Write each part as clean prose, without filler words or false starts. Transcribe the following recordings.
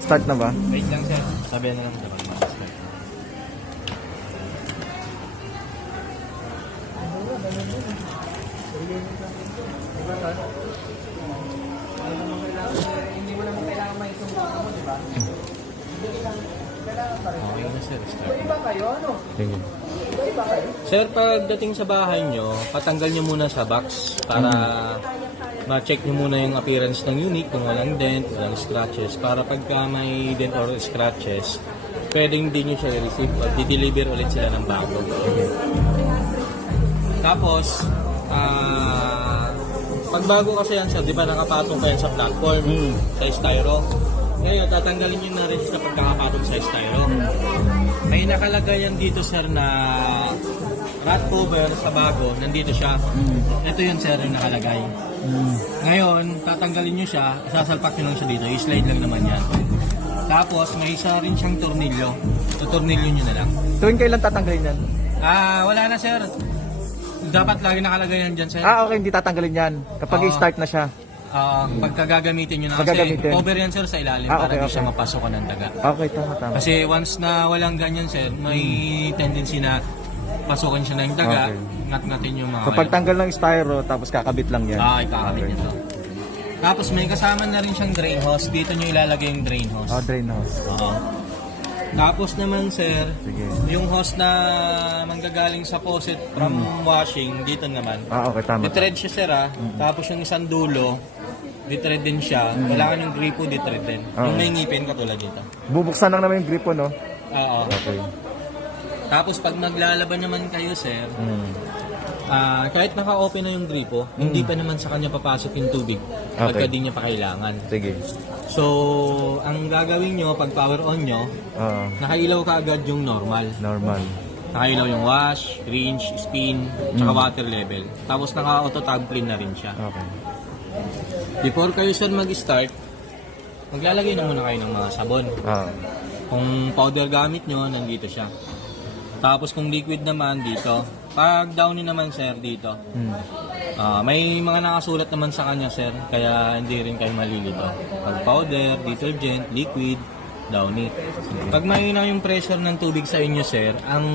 Start na ba? Wait lang sir, sabihan na lang naman. Hindi mo naman kailangan may sumbang mo, di ba? Okay na sir, start. Iba kayo, ano? Sige. Iba kayo? Sir, pagdating sa bahay nyo, patanggal nyo muna sa box para ma-check nyo muna yung appearance ng unit, kung walang dent, walang scratches, para pagka may dent or scratches, pwedeng din nyo siya i-receive at di-deliver ulit sila ng bago. Tapos, pag bago kasi yan sir, di ba nakapatong pa yan sa platform, sa styro. Ngayon, tatanggalin nyo na rin sa pagkakapatong sa styro. May nakalagay yan dito sir na rat cover sa bago, nandito siya. Ito yun sir yung nakalagay. Ngayon, tatanggalin nyo siya, sasalpak nyo lang siya dito, i-slide lang naman yan. Tapos, may isa rin siyang tornilyo. Tornilyo nyo na lang. Tuwing kailan tatanggalin yan? Wala na sir. Dapat lagi nakalagay yan dyan sir. Okay, hindi tatanggalin yan. Kapag i-start na siya. Pagka gagamitin nyo na Pagkagamitin. kasi cover yan sir sa ilalim para di siya mapasokan ng daga. Okay, tama. Kasi once na walang ganyan sir, may tendency na pasukan siya ng daga, Okay. ngat-ngatin yung mga Kapag tanggal ng styro, tapos kakabit lang yan. ikakabit nyo to. Tapos may kasama na rin siyang drain hose. Dito nyo ilalagay yung drain hose. Drain hose. Oo. Tapos naman sir, Sige. yung hose na manggagaling sa faucet from washing, dito naman. Okay, tama. Ditread siya sir Tapos yung isang dulo, ditread din siya. Kailangan yung gripo, ditread din. Yung may ngipin katulad dito. Bubuksan lang naman yung gripo, no? Oo. Okay. Tapos pag maglalaban naman kayo sir, kahit naka-open na yung gripo, hindi pa naman sa kanya papasok yung tubig pagka di niya pa kailangan. Sige. So, ang gagawin nyo, pag power on nyo, nakailaw ka agad yung normal. Normal. Nakailaw yung wash, rinse, spin, tsaka water level. Tapos naka-auto tab clean na rin siya. Okay. Before kayo sir mag-start, maglalagay na muna kayo ng mga sabon. Kung powder gamit nyo, nandito siya. Tapos kung liquid naman, dito. Pag downy naman sir, dito. May mga nakasulat naman sa kanya sir, kaya hindi rin kayo malilito. Pag powder, detergent, liquid, downy. Pag mahina yung pressure ng tubig sa inyo sir, ang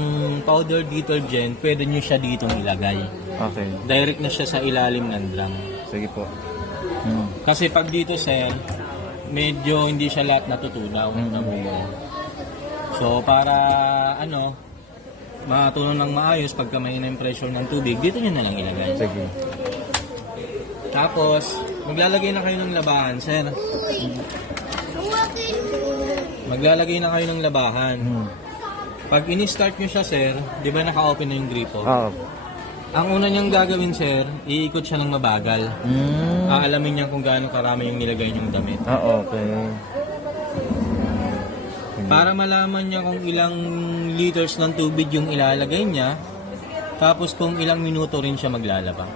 powder detergent, pwede nyo siya ditong ilagay. Okay. Direct na siya sa ilalim ng drum. Sige po. Kasi pag dito sir, medyo hindi siya lahat natutunaw. So para matunaw ng maayos pagka mahina yung pressure ng tubig, dito nyo na lang ilagay. Sige. Tapos, maglalagay na kayo ng labahan, sir. Maglalagay na kayo ng labahan. Pag ini-start nyo siya, sir, di ba naka-open na yung gripo? Ang una niyang gagawin, sir, iikot siya ng mabagal. Aalamin niya kung gaano karami yung nilagay niyong damit. Okay. Para malaman niya kung ilang liters ng tubig yung ilalagay niya, tapos kung ilang minuto rin siya maglalaba.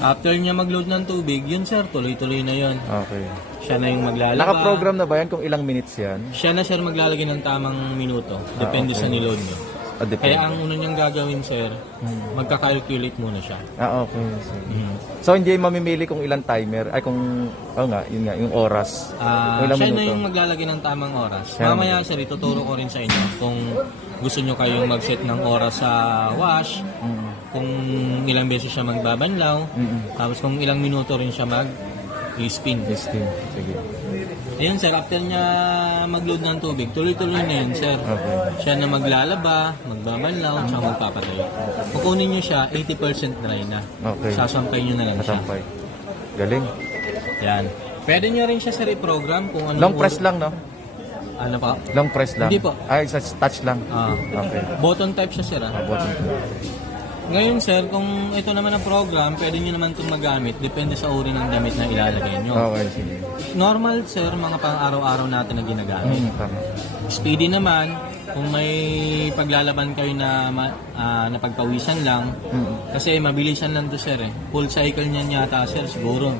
After niya mag-load ng tubig, yun sir, tuloy-tuloy na yun. Okay. Siya na yung maglalaba. Naka-program na ba yan kung ilang minutes yan? Siya na sir maglalagay ng tamang minuto. Depende sa niload niyo. Kaya ang una niyang gagawin sir, magka-calculate muna siya. Okay. So hindi mamimili kung ilang timer, ay kung, yun nga, yung oras. Kung ilang Siya na minuto. yung maglalagay ng tamang oras. Siya Mamaya sir, ituturo ko rin sa inyo kung gusto nyo kayong mag-set ng oras sa wash, kung ilang beses siya magbabanlaw, tapos kung ilang minuto rin siya mag-spin. Sige. Ayun sir, after niya mag-load ng tubig, tuloy-tuloy na yun sir. Okay. Siya na maglalaba, magbabanlaw, tsaka magpapatayo. Kukunin nyo siya, 80% dry na. Okay. Sasampay nyo na lang siya. Kasampay. Galing. Yan. Pwede nyo rin siya sir i-program kung ano. Long press lang, no? Ano pa? Long press lang. Hindi po. Ay, sa touch lang. Okay. Button type siya sir Button. Ngayon sir, kung ito naman ang program, pwede nyo naman itong magamit. Depende sa uri ng damit na ilalagay nyo. Okay, sige. Normal sir, mga pang-araw-araw natin na ginagamit. Tama. Speedy naman, kung may paglalaban kayo na napagpawisan lang, kasi mabilisan lang to sir Full cycle niyan yata sir, siguro.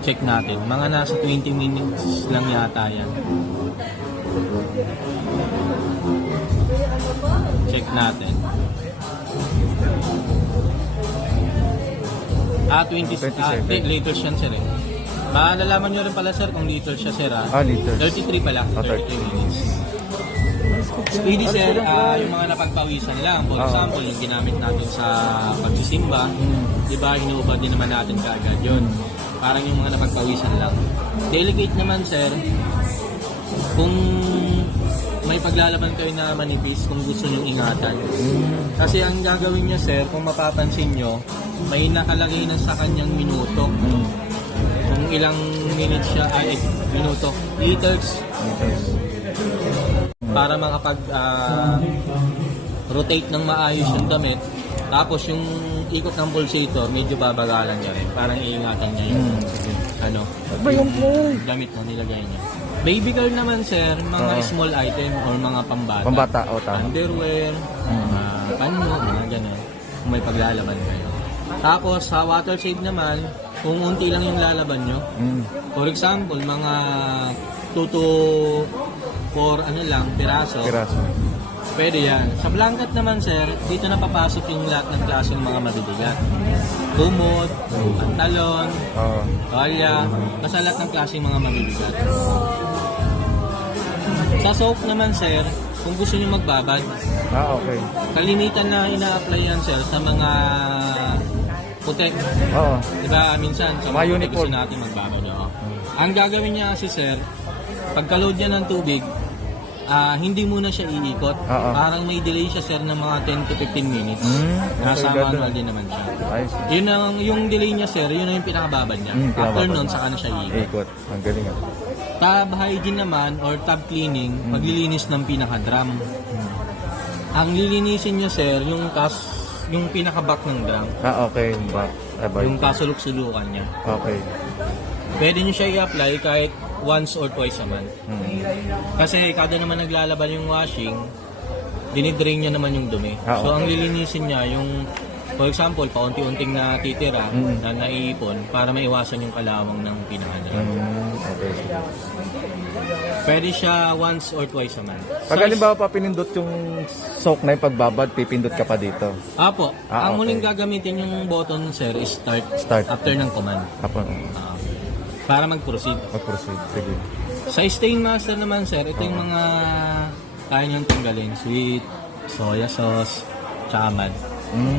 Check natin. Mga nasa 20 minutes lang yata yan. Check natin. 27. Liters yan sir Malalaman nyo rin pala, sir, kung liter siya, sir, ha? Liters. 33 pala, Oh, 33 minutes. Speedy, sir, yung mga napagpawisan lang. For example, yung ginamit natin sa pagsisimba, di ba, hinuubad din naman natin kaagad yun. Parang yung mga napagpawisan lang. Delicate naman, sir, kung may paglalaban kayo na manipis, kung gusto nyo ingatan. Kasi ang gagawin niya, sir, kung mapapansin nyo, may nakalagay na sa kanyang minuto. Kung ilang minutes siya, minuto, liters. Para makapag-rotate ng maayos yung damit. Tapos yung ikot ng pulsator, medyo babagalan niya rin. Parang iingatan niya yung damit na nilagay niya. Baby girl naman, sir, mga small item or mga pambata. Pambata, tama. Underwear, panyo, mga ganun. Kung may paglalaban kayo. Tapos sa water shade naman, kung unti lang yung lalaban nyo. For example, mga 2 to 4 piraso. Pwede yan. Sa blanket naman, sir, dito na papasok yung lahat ng klase ng mga mabibigat. Kumot, pantalon, kalya, basta lahat ng klase ng mga mabibigat. Sa soap naman, sir, kung gusto nyo magbabad, Okay. kalimitan na ina-apply yan, sir, sa mga putek. Diba, minsan, sa Mga mga putek uniform. gusto natin magbabad. Ang gagawin niya kasi, sir, pagka-load niya ng tubig, hindi muna siya iikot. Parang may delay siya, sir, ng mga 10 to 15 minutes. Nasa manual din naman siya. Yun ang, yung delay niya, sir, yun ang yung pinakababad niya. After nun, saka na siya iikot. Ang galing Tab hygiene naman, or tab cleaning, maglilinis ng pinaka-drum. Ang lilinisin niya, sir, yung pinaka-back ng drum. Okay. Yung kasulok-sulukan niya. Okay. Pwede niyo siya i-apply kahit once or twice a month. Kasi kada naman naglalaban yung washing, dinidrain niya naman yung dumi. So ang lilinisin niya yung, for example, paunti-unting natitira na naiipon para maiwasan yung kalawang ng pinaka-drum. Okay. Pwede siya once or twice a month. Pag halimbawa pa pinindot yung soak na yung pagbabad, pipindot ka pa dito. Apo, ang muling gagamitin yung button, sir, is start. After ng command. Para mag-proceed. Sige. Sa stain master naman, sir, ito yung mga kaya niyong tanggalin. Sweet, soya sauce, chamad.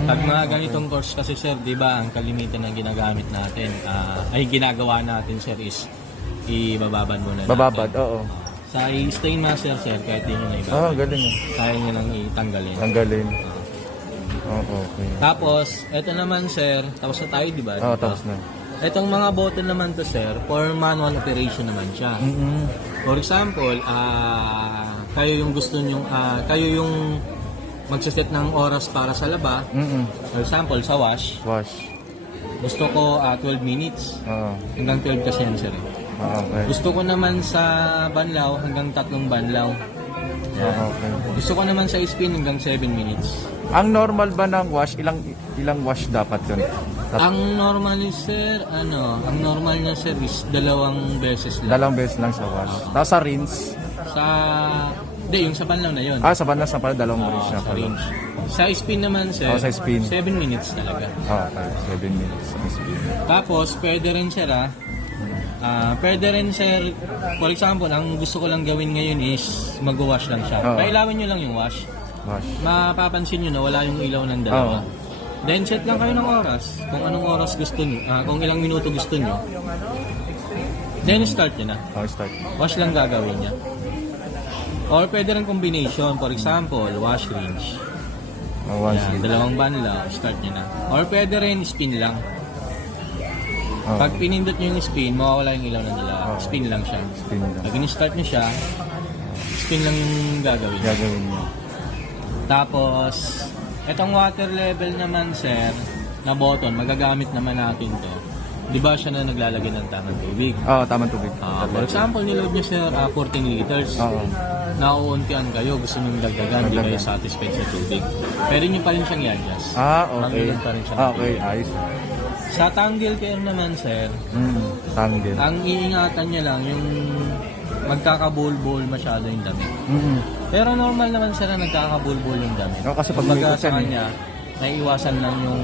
Pag mga ganitong course kasi, sir, di ba, ang kalimitan na ginagamit natin, ginagawa natin, sir, is ibababad muna natin. Bababad, Sa stain master, sir, kahit di nyo na ibabad. Galing. Kaya nyo nang itanggalin. Tanggalin. Okay. Tapos, ito naman, sir, tapos na tayo, di ba? Tapos na. Itong mga button naman to, sir, for manual operation naman siya. For example, kayo yung gusto nyo, kayo yung magsiset ng oras para sa laba. For example, sa wash. Gusto ko 12 minutes. Hanggang 12 kasi yan, sir. Okay. Gusto ko naman sa banlaw hanggang 3 banlaw. Okay. Gusto ko naman sa spin hanggang 7 minutes. Ang normal ba ng wash, ilang wash dapat yun? Ang normal ni sir, ang normal na service, 2 beses lang. 2 beses lang sa wash. Tapos sa rinse? Yung sa banlaw na yun. Sa banlas na pala, 2 rinse na Sa pala. range. Sa spin naman, sir, sa spin. 7 minutes talaga. Okay, 7 minutes ang spin. Tapos, pwede rin, sir, for example, ang gusto ko lang gawin ngayon is mag-wash lang siya. Pailawin nyo lang yung wash. Mapapansin nyo na wala yung ilaw ng dalawa. Then, set lang kayo ng oras. Kung anong oras gusto nyo, kung ilang minuto gusto nyo. Then, start nyo na. Start. Wash lang gagawin niya. Or pwede rin combination. For example, wash rinse. Yan, 2 banlaw, start nyo na. Or pwede rin spin lang. Pag pinindot nyo yung spin, mawawala yung ilaw ng dalawa. Spin lang siya. Pag in-start nyo siya, spin lang yung gagawin nyo. Tapos, itong water level naman, sir, na button, magagamit naman natin to. Di ba siya na naglalagay ng tamang tubig? Tamang tubig. For example, niload nyo, sir, 14 liters. Nauuntian kayo, gusto nyo dagdagan, di kayo satisfied sa tubig. Pwede nyo pa rin siyang i-adjust. Okay. Mag-load pa rin siya ng Okay, tubig. ayos. Sa tangle care naman, sir, Tangle. ang iingatan nyo lang yung magkakabulbul masyado yung damit. Pero normal naman, sir, na nagkakabulbul yung damit. Kasi pag Kumbaga umikot sa yan, kanya, naiiwasan lang yung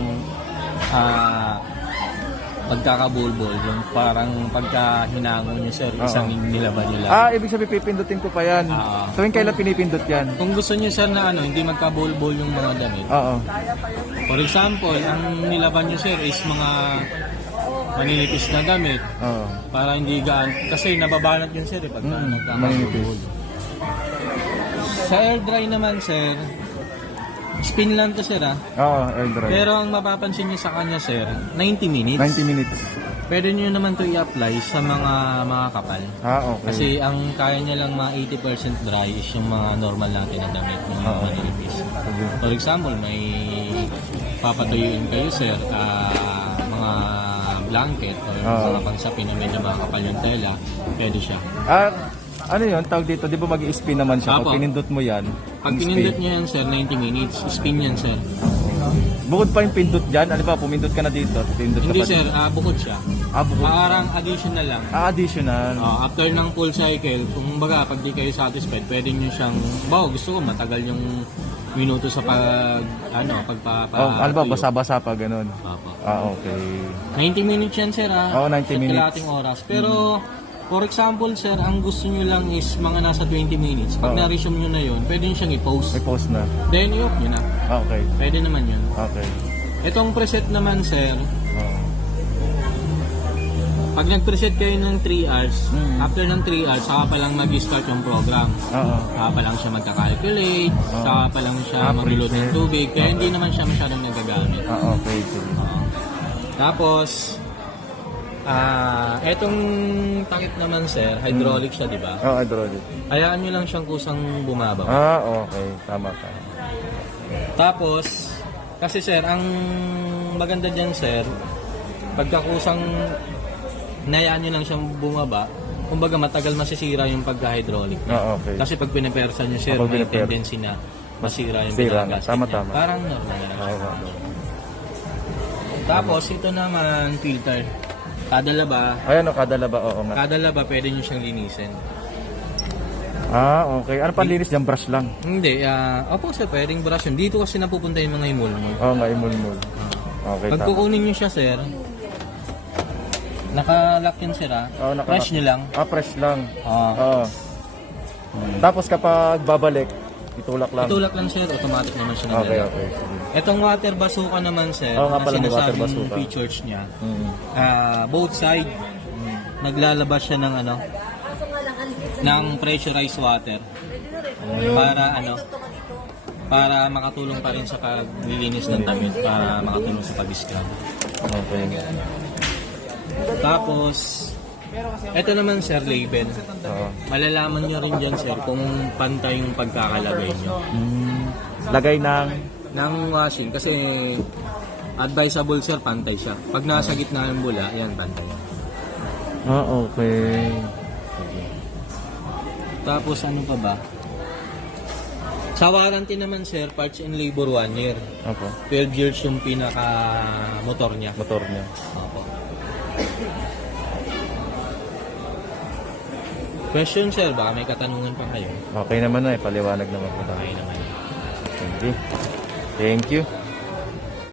pagkakabulbol, yung parang pagka hinango nyo sir, isang nilaban nyo lang. Ibig sabihin pipindutin ko pa yan. So yung kailan pinipindot yan? Kung gusto nyo sir na hindi magkabulbol yung mga damit. Oo. For example, ang nilaban nyo sir is mga maninipis na gamit Oo. para hindi gaan kasi nababanat yun sir pagka nagkakabulbol. Sa air dry naman sir, spin lang to sir Oo, air dry. Pero ang mapapansin nyo sa kanya sir, 90 minutes. 90 minutes. Pwede nyo naman to i-apply sa mga kapal. Okay. Kasi ang kaya niya lang mga 80% dry is yung mga normal natin na damit ng mga manipis. For example, may papatuyuin kayo sir, mga blanket o mga pangsapin na medyo makakapal yung tela, pwede siya. Ano yun? Tawag dito, di ba mag-spin naman siya? Apo. Pag pinindot mo yan, Pag yung pinindot spin. nyo yan sir, 90 minutes, spin yan sir. Bukod pa yung pindot dyan, ano ba, pumindot ka na dito, pindot ka Hindi pa sir, dito. bukod siya. Bukod. Parang additional lang. Additional. After ng full cycle, kung baga pag di kayo satisfied, pwede nyo siyang, gusto ko matagal yung minuto sa Ano ba, basa-basa pa, ganun. Apo. Okay. 90 minutes yan sir 90 Set minutes. kalahating oras. Pero, for example sir, ang gusto nyo lang is mga nasa 20 minutes. Pag na-resume nyo na yun, pwede nyo siyang i-post. May post na. Then i-off nyo na. Okay. Pwede naman yun. Okay. Itong preset naman sir, pag nag-preset kayo ng 3 hours, after ng 3 hours, saka pa lang mag-start yung program. Saka pa lang siya magka-calculate, saka pa lang siya mag-load ng tubig, kaya hindi naman siya masyadong nagagamit. Okay. Sige. Tapos, etong takip naman sir, hydraulic siya, di ba? Hydraulic. Hayaan nyo lang siyang kusang bumabaw. Okay. Tama ka. Tapos, kasi sir, ang maganda dyan sir, pagkakusang nayaan nyo lang siyang bumaba, kumbaga matagal masisira yung pagka-hydraulic. Okay. Kasi pag pinapersa nyo sir, Kapag may pinapersa. tendency na masira yung Sira na. pinaka-gasket Tama, niya. tama. Parang normal na lang. Tapos, ito naman, filter. Kada laba, Kada laba, oo nga. kada laba pwede nyo siyang linisin. Okay. Ano panlinis dyan? Brush lang. Hindi, opo sir, pwedeng brush yun. Dito kasi napupunta yung mga imulmul. Oo nga, imulmul. Okay, Pag kukunin nyo siya sir, naka-lock yun sir Press nyo lang. Press lang. Oo. Tapos kapag babalik, itulak lang. Itulak lang sir, automatic naman siya Okay. naglalak. Itong water bazooka naman sir, Oo nga na pala, may water sinasabing bazooka. features niya, both side, naglalabas siya ng ng pressurized water para makatulong pa rin sa paglilinis ng damit, para makatulong sa pag-scrub. Okay. Tapos, ito naman sir, label. Malalaman nyo rin dyan sir kung pantay yung pagkakalagay nyo Lagay ng... ng washing, kasi advisable sir, pantay siya. Pag nasa gitna ng bula, yan, pantay. Okay. Tapos ano pa ba? Sa warranty naman sir, parts and labor 1 year. Opo. 12 years yung pinaka motor niya. Motor niya. Opo. Question sir, baka may katanungan pa kayo? Okay naman na, paliwanag naman po tayo. Okay naman. Thank you.